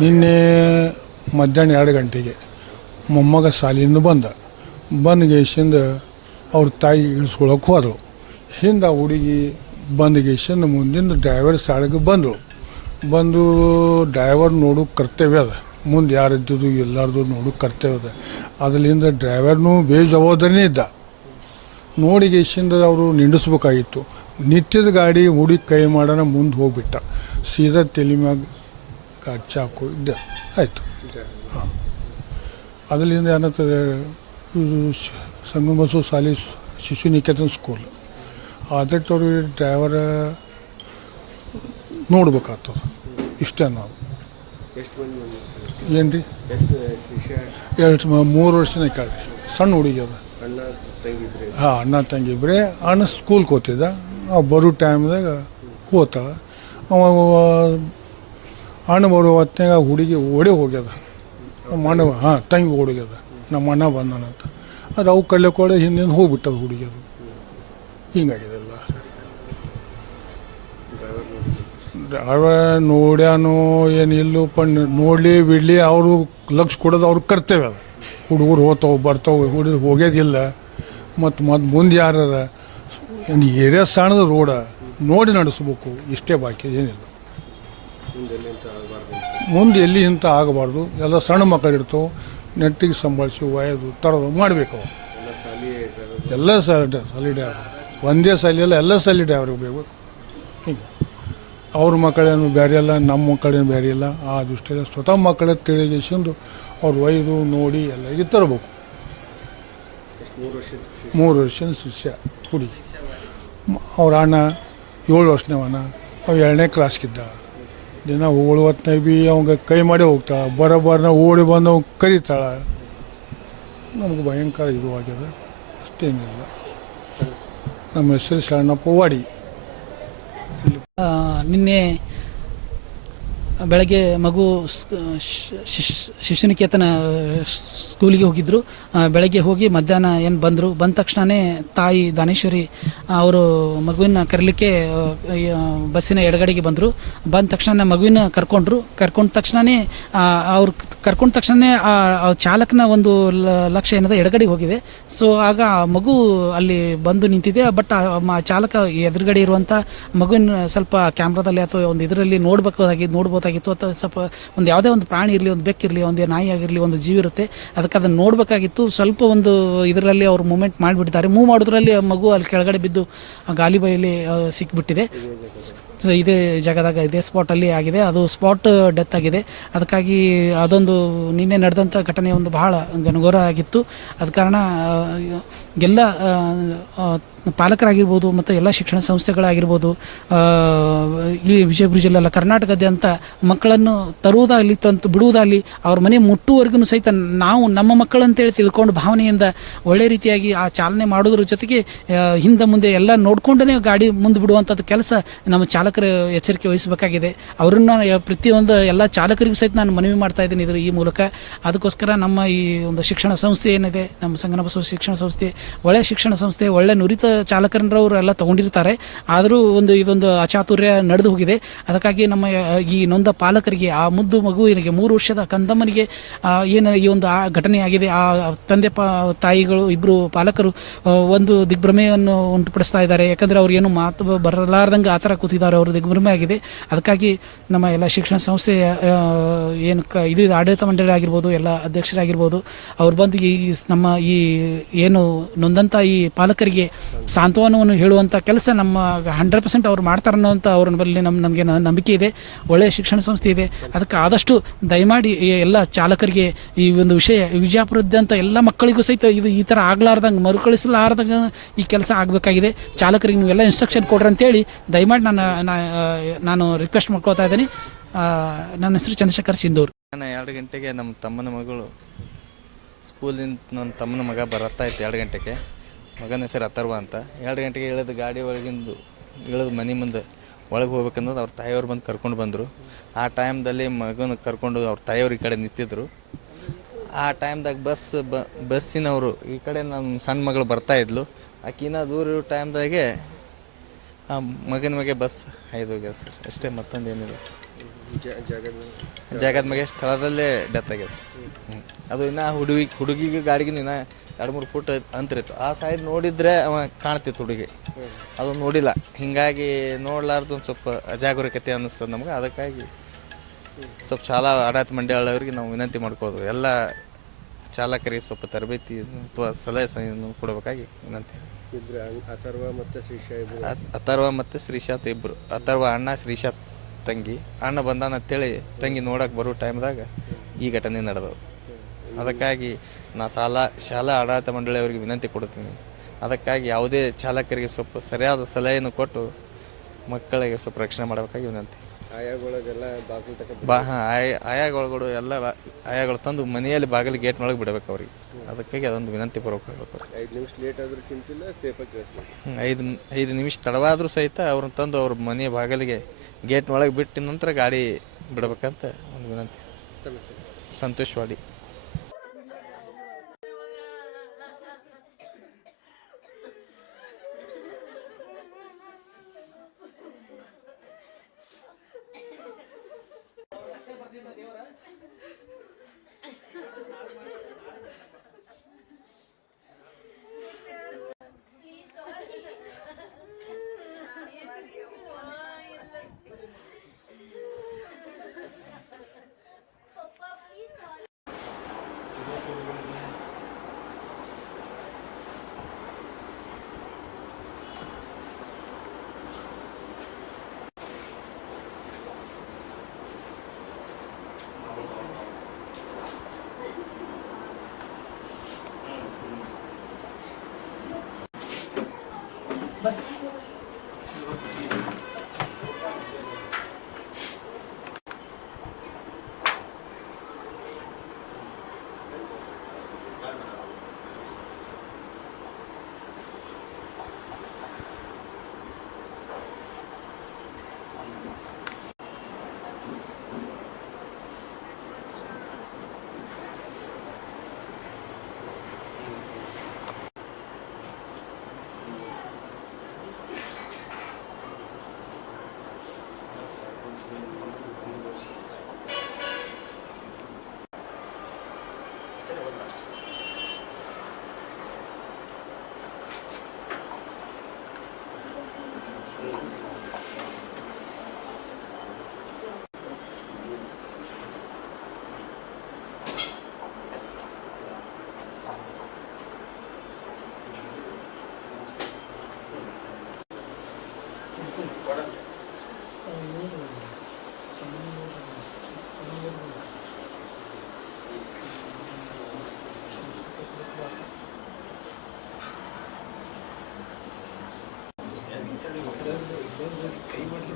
ನಿನ್ನೆ ಮಧ್ಯಾಹ್ನ 2 ಗಂಟೆಗೆ ಮೊಮ್ಮಗ ಶಾಲೆಯಿಂದ ಬಂದ್ಗೇಶಿಂದ ಅವ್ರ ತಾಯಿ ಇಳಿಸ್ಕೊಳಕ್ಕೆ ಹೋದರು. ಹಿಂದೆ ಹುಡುಗಿ ಬಂದ್ಗೇಶಿಂದ ಮುಂದಿಂದ ಡ್ರೈವರ್ ಶಾಲೆಗೆ ಬಂದು ಡ್ರೈವರ್ ನೋಡು ಕರ್ತವ್ಯ ಅದ, ಮುಂದೆ ಯಾರಿದ್ದು ಎಲ್ಲರದು ನೋಡು ಕರ್ತವ್ಯ ಅದ. ಅದರಿಂದ ಡ್ರೈವರ್ನೂ ಬೇಜವಾಬ್ದಾರಿನೇ ಇದ್ದ. ನೋಡಿಗೇಶಿಂದ ಅವರು ನಿಂಡಿಸ್ಬೇಕಾಗಿತ್ತು. ನಿತ್ಯದ ಗಾಡಿ ಹುಡುಗಿ ಕೈ ಮಾಡೋಣ ಮುಂದೆ ಹೋಗ್ಬಿಟ್ಟ. ಸೀದಾ ತಲೆ ಮ್ಯಾಗ ಗಾಡಿ ಚಾಕು ಇದ್ದ ಆಯಿತು. ಹಾಂ, ಅದರಿಂದ ಏನಾಗ್ತದೆ, ಸಂಗಮಬಸವ ಶಾಲೆ ಶಿಶು ನಿಕೇತನ ಸ್ಕೂಲ್ ಅದಕ್ಕೆ ಅವ್ರಿಗೆ ಡ್ರೈವರ ನೋಡ್ಬೇಕಾಗ್ತದೆ. ಇಷ್ಟೇ ನಾವು ಏನು ರೀ 3 ವರ್ಷನೇ ಕೇಳಿ ಸಣ್ಣ ಹುಡುಗಿ ಅದ. ಹಾಂ, ಅಣ್ಣ ತಂಗಿ ಇಬ್ಬರೇ. ಅಣ್ಣ ಸ್ಕೂಲ್ಗೆ ಹೋಗ್ತಿದ್ದ. ಬರೋ ಟೈಮ್ದಾಗ ಹೋಗ್ತಾಳೆ. ಅಣ್ಣ ಬರೋ ಹೊತ್ತಿನಾಗ ಹುಡುಗಿ ಓಡಿ ಹೋಗ್ಯದ. ನಮ್ಮ ಅಣ್ಣ ತಂಗಿ ಓಡೋಗ್ಯದ. ನಮ್ಮ ಅಣ್ಣ ಬಂದನಂತ ಅದು ಅವು ಕಳ್ಳೆಕೊಡೆ ಹಿಂದಿಂದ ಹೋಗ್ಬಿಟ್ಟದ ಹುಡುಗಿ. ಅದು ಹಿಂಗಾಗಿದೆಲ್ಲ. ಡ್ರೈವರ್ ನೋಡ್ಯಾನೋ ಏನಿಲ್ಲೂ ನೋಡಲಿ ಬಿಡಲಿ ಅವರು ಲಕ್ಷ ಕೊಡೋದು ಅವ್ರ ಕರ್ತವ್ಯ ಅದು. ಹುಡುಗರು ಬರ್ತಾವೆ ಹುಡುಗರು ಹೋಗ್ಯೋದಿಲ್ಲ. ಮತ್ತು ಮುಂದೆ ಯಾರದ ಏರಿಯಾ ಸಣ್ಣದ ರೋಡ ನೋಡಿ ನಡೆಸ್ಬೇಕು, ಇಷ್ಟೇ ಬಾಕಿ, ಏನಿಲ್ಲ. ಮುಂದೆ ಎಲ್ಲಿ ಇಂಥ ಆಗಬಾರ್ದು. ಎಲ್ಲ ಸಣ್ಣ ಮಕ್ಕಳು ಇರ್ತವೆ, ನೆಟ್ಟಿಗೆ ಸಂಭಾಳಿಸಿ ಒಯ್ದು ತರೋದು ಮಾಡಬೇಕು. ಎಲ್ಲ ಸಾಲಿ ಡ್ರೈವರ್, ಒಂದೇ ಸಾಲಿಯಲ್ಲ, ಎಲ್ಲ ಸಾಲಿ ಡ್ರೈವರ್ಗೆ ಬೇಕು. ಹೀಗೆ ಅವ್ರ ಮಕ್ಕಳೇನು ಬೇರೆ ಇಲ್ಲ, ನಮ್ಮ ಮಕ್ಕಳೇನು ಬೇರೆ ಇಲ್ಲ. ಆ ದೃಷ್ಟಿಯಲ್ಲಿ ಸ್ವತಃ ಮಕ್ಕಳ ತಿಳಿಗಿಸಿಂದು ಅವ್ರು ಒಯ್ದು ನೋಡಿ ಎಲ್ಲರಿಗೆ ತರಬೇಕು. 3 ವರ್ಷದ ಶಿಷ್ಯ ಹುಡುಗಿ. ಅವ್ರ ಅಣ್ಣ 7 ವರ್ಷನವನ, ಅವ 2ನೇ ಕ್ಲಾಸ್ಗಿದ್ದ. ದಿನ ಹೊತ್ನಾಗ ಭೀ ಅವಂಗೆ ಕೈ ಮಾಡಿ ಹೋಗ್ತಾಳೆ, ಬರೋಬ್ಬರನ ಓಡಿ ಬಂದು ಅವ್ನು ಕರೀತಾಳೆ. ನಮ್ಗೆ ಭಯಂಕರ ಇದು ಆಗ್ಯದ, ಅಷ್ಟೇನಿಲ್ಲ. ನಮ್ಮ ಹೆಸರು ಶರಣಪ್ಪ ವಾಡಿ. ನಿನ್ನೆ ಬೆಳಗ್ಗೆ ಮಗು ಶಿಶುನಿಕೇತನ ಸ್ಕೂಲಿಗೆ ಹೋಗಿದ್ದರು. ಬೆಳಗ್ಗೆ ಹೋಗಿ ಮಧ್ಯಾಹ್ನ ಏನು ಬಂದ ತಕ್ಷಣವೇ ತಾಯಿ ದಾನೇಶ್ವರಿ ಅವರು ಮಗುವಿನ ಕರೀಲಿಕ್ಕೆ ಬಸ್ಸಿನ ಎಡಗಡೆಗೆ ಬಂದ ತಕ್ಷಣ ಮಗುವಿನ ಕರ್ಕೊಂಡ ತಕ್ಷಣವೇ ಅವ್ರು ಕರ್ಕೊಂಡ ತಕ್ಷಣವೇ ಚಾಲಕನ ಒಂದು ಲಕ್ಷ್ಯ ಏನದ ಎಡಗಡೆಗೆ ಹೋಗಿದೆ. ಸೊ ಆಗ ಮಗು ಅಲ್ಲಿ ಬಂದು ನಿಂತಿದೆ. ಬಟ್ ಚಾಲಕ ಎದುರುಗಡೆ ಇರುವಂಥ ಮಗುವಿನ ಸ್ವಲ್ಪ ಕ್ಯಾಮ್ರಾದಲ್ಲಿ ಅಥವಾ ಒಂದು ಇದರಲ್ಲಿ ನೋಡ್ಬೋದಾಗಿತ್ತು. ಅಥವಾ ಸ್ವಲ್ಪ ಒಂದು ಯಾವುದೇ ಒಂದು ಪ್ರಾಣಿ ಇರಲಿ, ಒಂದು ಬೆಕ್ಕಿರಲಿ, ಒಂದು ನಾಯಿ ಆಗಿರಲಿ, ಒಂದು ಜೀವ ಇರುತ್ತೆ, ಅದಕ್ಕೆ ಅದನ್ನು ನೋಡಬೇಕಾಗಿತ್ತು. ಸ್ವಲ್ಪ ಒಂದು ಇದರಲ್ಲಿ ಅವರು ಮೂವ್ಮೆಂಟ್ ಮಾಡಿಬಿಟ್ಟಿದ್ದಾರೆ. ಮೂವ್ ಮಾಡೋದ್ರಲ್ಲಿ ಮಗು ಅಲ್ಲಿ ಕೆಳಗಡೆ ಬಿದ್ದು ಗಾಲಿ ಬೈಲಿ ಸಿಕ್ಬಿಟ್ಟಿದೆ. ಇದೇ ಜಾಗದಾಗ ಇದೇ ಸ್ಪಾಟಲ್ಲಿ ಆಗಿದೆ. ಅದು ಸ್ಪಾಟ್ ಡೆತ್ ಆಗಿದೆ. ಅದಕ್ಕಾಗಿ ಅದೊಂದು ನಿನ್ನೆ ನಡೆದಂಥ ಘಟನೆ ಒಂದು ಬಹಳ ಗನಘೋರ ಆಗಿತ್ತು. ಆದ ಕಾರಣ ಎಲ್ಲ ಪಾಲಕರಾಗಿರ್ಬೋದು ಮತ್ತು ಎಲ್ಲ ಶಿಕ್ಷಣ ಸಂಸ್ಥೆಗಳಾಗಿರ್ಬೋದು, ಈ ವಿಜಯಪುರ ಜಿಲ್ಲೆಲ್ಲ ಕರ್ನಾಟಕದಾದ್ಯಂತ ಮಕ್ಕಳನ್ನು ತರುವುದಾಗಲಿ ಬಿಡುವುದಾಗಲಿ ಅವ್ರ ಮನೆ ಮುಟ್ಟುವರೆಗೂ ಸಹಿತ ನಾವು ನಮ್ಮ ಮಕ್ಕಳಂತೇಳಿ ತಿಳ್ಕೊಂಡು ಭಾವನೆಯಿಂದ ಒಳ್ಳೆ ರೀತಿಯಾಗಿ ಆ ಚಾಲನೆ ಮಾಡೋದ್ರ ಜೊತೆಗೆ ಹಿಂದೆ ಮುಂದೆ ಎಲ್ಲ ನೋಡ್ಕೊಂಡೇ ಗಾಡಿ ಮುಂದೆ ಬಿಡುವಂಥದ್ದು ಕೆಲಸ ನಮ್ಮ ಚಾಲಕರು ಎಚ್ಚರಿಕೆ ವಹಿಸಬೇಕಾಗಿದೆ. ಅವ್ರನ್ನ ಪ್ರತಿಯೊಂದು ಎಲ್ಲ ಚಾಲಕರಿಗೂ ಸಹಿತ ನಾನು ಮನವಿ ಮಾಡ್ತಾ ಇದ್ದೀನಿ ಈ ಮೂಲಕ. ಅದಕ್ಕೋಸ್ಕರ ನಮ್ಮ ಈ ಒಂದು ಶಿಕ್ಷಣ ಸಂಸ್ಥೆ ಏನಿದೆ, ನಮ್ಮ ಸಂಗನಬಸವ ಶಿಕ್ಷಣ ಸಂಸ್ಥೆ ಒಳ್ಳೆ ಶಿಕ್ಷಣ ಸಂಸ್ಥೆ, ಒಳ್ಳೆ ನುರಿತ ಚಾಲಕರವರು ಎಲ್ಲ ತಗೊಂಡಿರ್ತಾರೆ. ಆದರೂ ಇದೊಂದು ಅಚಾತುರ್ಯ ನಡೆದು ಹೋಗಿದೆ. ಅದಕ್ಕಾಗಿ ನಮ್ಮ ಈ ನೊಂದ ಪಾಲಕರಿಗೆ, ಆ ಮುದ್ದು ಮಗುವಿನಿಗೆ 3 ವರ್ಷದ ಕಂದಮ್ಮನಿಗೆ ಏನು ಈ ಒಂದು ಆ ಘಟನೆ ಆಗಿದೆ, ಆ ತಂದೆ ತಾಯಿಗಳು ಇಬ್ಬರು ಪಾಲಕರು ಒಂದು ದಿಗ್ಭ್ರಮೆಯನ್ನು ಉಂಟುಪಡಿಸ್ತಾ ಇದ್ದಾರೆ. ಯಾಕಂದರೆ ಅವ್ರು ಏನು ಮಾತು ಬರಲಾರ್ದಂಗೆ ಆ ಥರ ಕೂತಿದ್ದಾರೆ, ಅವರು ದಿಗ್ಭ್ರಮೆ ಆಗಿದೆ. ಅದಕ್ಕಾಗಿ ನಮ್ಮ ಎಲ್ಲ ಶಿಕ್ಷಣ ಸಂಸ್ಥೆಯ ಏನು ಇದು ಆಡಳಿತ ಮಂಡಳಿ ಆಗಿರ್ಬೋದು, ಎಲ್ಲ ಅಧ್ಯಕ್ಷರಾಗಿರ್ಬೋದು, ಅವ್ರು ಬಂದು ನಮ್ಮ ಈ ಏನು ನೊಂದಂಥ ಈ ಪಾಲಕರಿಗೆ ಸಾಂತ್ವನವನ್ನು ಹೇಳುವಂಥ ಕೆಲಸ ನಮ್ಮ 100% ಅವ್ರು ಮಾಡ್ತಾರೆ ಅನ್ನೋಂಥ ಅವ್ರ ಬಳಿ ನಮಗೆ ನಂಬಿಕೆ ಇದೆ. ಒಳ್ಳೆಯ ಶಿಕ್ಷಣ ಸಂಸ್ಥೆ ಇದೆ. ಅದಕ್ಕೆ ಆದಷ್ಟು ದಯಮಾಡಿ ಎಲ್ಲ ಚಾಲಕರಿಗೆ ಈ ಒಂದು ವಿಷಯ ವಿಜಯಪುರದಾದ್ಯಂತ ಎಲ್ಲ ಮಕ್ಕಳಿಗೂ ಸಹಿತ ಇದು ಈ ಥರ ಆಗ್ಲಾರ್ದಂಗೆ ಮರುಕಳಿಸಲಾರ್ದಂಗೆ ಈ ಕೆಲಸ ಆಗಬೇಕಾಗಿದೆ. ಚಾಲಕರಿಗೆ ನೀವೆಲ್ಲ ಇನ್ಸ್ಟ್ರಕ್ಷನ್ ಕೊಡ್ರಿ ಅಂತೇಳಿ ದಯಮಾಡಿ ನಾನು ರಿಕ್ವೆಸ್ಟ್ ಮಾಡ್ಕೊಳ್ತಾ ಇದ್ದೀನಿ. ನನ್ನ ಹೆಸರು ಚಂದ್ರಶೇಖರ್ ಸಿಂಧೂರ್. 2 ಗಂಟೆಗೆ ನಮ್ಮ ತಮ್ಮನ ಮಗಳು ಸ್ಕೂಲಿಂದ ನನ್ನ ತಮ್ಮನ ಮಗ ಬರ್ತಾ ಇತ್ತು. 2 ಗಂಟೆಗೆ ಮಗನ ಹೆಸರು ಅಥರ್ವ ಅಂತ. 2 ಗಂಟೆಗೆ ಇಳಿದು ಗಾಡಿ ಒಳಗಿಂದು ಇಳಿದು ಮನೆ ಮುಂದೆ ಒಳಗೆ ಹೋಗ್ಬೇಕನ್ನೋದು ಅವ್ರ ತಾಯಿಯವ್ರು ಬಂದು ಕರ್ಕೊಂಡು ಬಂದರು. ಆ ಟೈಮ್ದಲ್ಲಿ ಮಗನ ಕರ್ಕೊಂಡು ಅವ್ರ ತಾಯಿಯವ್ರು ಈ ಕಡೆ ನಿಂತಿದ್ರು. ಆ ಟೈಮ್ದಾಗ ಬಸ್ಸಿನವರು ಈ ಕಡೆ ನಮ್ಮ ಸಣ್ಣ ಮಗಳು ಬರ್ತಾಯಿದ್ಲು. ಆಕಿನ ದೂರ ಇರೋ ಟೈಮ್ದಾಗೆ ಆ ಮಗನ ಬಗ್ಗೆ ಬಸ್ ಹಾಯ್ದು ಹೋಗ್ಯದ ಸರ್. ಅಷ್ಟೇ, ಮತ್ತೊಂದು ಏನಿಲ್ಲ ಸರ್. ಜಾಗದ ಮ್ಯಾಗೆ ಸ್ಥಳದಲ್ಲೇ ಡೆತ್ ಆಗ್ಯದ. ಅದು ಇನ್ನು ಹುಡುಗಿಗೆ ಗಾಡಿಗೆ ಇನ್ನ 2-3 ಫುಟ್ ಅಂತರಿತ್ತು. ಆ ಸೈಡ್ ನೋಡಿದ್ರೆ ಅವ ಕಾಣ್ತಿತ್ತು ಹುಡುಗಿ, ಅದು ನೋಡಿಲ್ಲ. ಹಿಂಗಾಗಿ ನೋಡ್ಲಾರ್ದು ಒಂದು ಸ್ವಲ್ಪ ಅಜಾಗರೂಕತೆ ಅನ್ನಿಸ್ತದೆ ನಮ್ಗೆ. ಅದಕ್ಕಾಗಿ ಸ್ವಲ್ಪ ಶಾಲಾ ಆಡಳಿತ ಮಂಡಳಿಯವರಿಗೆ ನಾವು ವಿನಂತಿ ಮಾಡ್ಕೋದು, ಎಲ್ಲ ಚಾಲಕರಿಗೆ ಸ್ವಲ್ಪ ತರಬೇತಿ ಅಥವಾ ಸಲಹೆ ಕೊಡಬೇಕಾಗಿ ವಿನಂತಿ. ಅಥರ್ವ ಮತ್ತು ಶ್ರೀಶಾಂತ್ ಇಬ್ಬರು. ಅಥರ್ವ ಅಣ್ಣ, ಶ್ರೀಶಾಂತ್ ತಂಗಿ. ಅಣ್ಣ ಬಂದಾನ ಅಂತೇಳಿ ತಂಗಿ ನೋಡಕ್ಕೆ ಬರೋ ಟೈಮ್ದಾಗ ಈ ಘಟನೆ ನಡೆದವು. ಅದಕ್ಕಾಗಿ ನಾ ಶಾಲಾ ಆಡಳಿತ ಮಂಡಳಿಯವರಿಗೆ ವಿನಂತಿ ಕೊಡ್ತೀನಿ. ಅದಕ್ಕಾಗಿ ಯಾವುದೇ ಚಾಲಕರಿಗೆ ಸ್ವಲ್ಪ ಸರಿಯಾದ ಸಲಹೆಯನ್ನು ಕೊಟ್ಟು ಮಕ್ಕಳಿಗೆ ಸ್ವಲ್ಪ ರಕ್ಷಣೆ ಮಾಡಬೇಕಾಗಿ ವಿನಂತಿ. ಆಯಾಗಳು ಎಲ್ಲ ಆಯಾಗಳು ತಂದು ಮನೆಯಲ್ಲಿ ಬಾಗಿಲು ಗೇಟ್ನೊಳಗೆ ಬಿಡಬೇಕು ಅವ್ರಿಗೆ. ಅದಕ್ಕಾಗಿ ಅದೊಂದು ವಿನಂತಿ ಪೂರ್ವಕ. 5 ನಿಮಿಷ ತಡವಾದರೂ ಸಹಿತ ಅವ್ರನ್ನ ತಂದು ಅವ್ರ ಮನೆ ಬಾಗಿಲಿಗೆ ಗೇಟ್ನೊಳಗೆ ಬಿಟ್ಟ ನಂತರ ಗಾಡಿ ಬಿಡಬೇಕಂತ ಒಂದು ವಿನಂತಿ. ಸಂತೋಷವಾಡಿ. ಕೈ ಮಾಡಿ